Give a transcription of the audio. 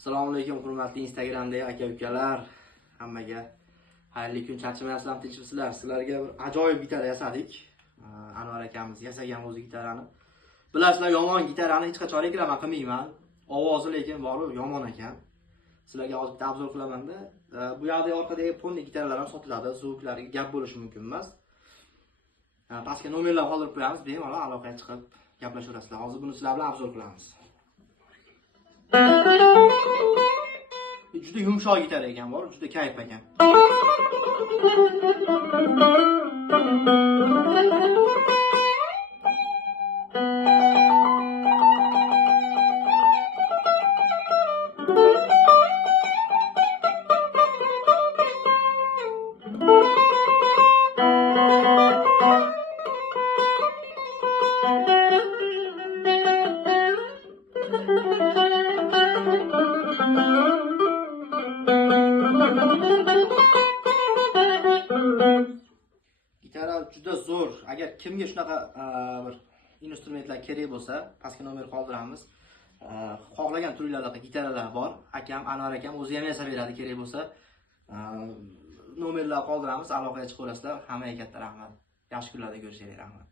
Assalomu alaykum hurmatli Instagramdagi aka-ukalar. Hammaga xayrli kun, charchamayapsizlar, tinchmisizlar? Sizlarga bir ajoyib gitara yasadik. Anvar akamiz yasagan o'zi gitarani. Bilasizlar, yomon gitarani hech qachon reklama qilmayman. Ovozi lekin bor, yomon ekan. Sizlarga hozir bitta obzor qilaman-da. Bu yoqda orqadagi ponni gitaralar ham sotiladi. Zvuklariga gap bo'lishi mumkin emas. Pastga nomerlar qoldirib qo'yamiz, bemalol aloqaga chiqib gaplashaverasizlar. Hozir buni sizlar bilan obzor qilamiz. Juda yumshoq gitara ekan, bor, juda kayf ekan. Gitara juda zo'r. Agar kimga shunaqa bir instrumentlar kerak bo'lsa, pastga nomer qoldiramiz. Xohlagan turlarda gitaralar bor. Akam Anvar akam o'zi ham yasab beradi, kerak bo'lsa. Nomerlar qoldiramiz, aloqaga chiqaverasizlar. Hammaga katta rahmat. Yaxshi kunlarda ko'rishaylik, rahmat.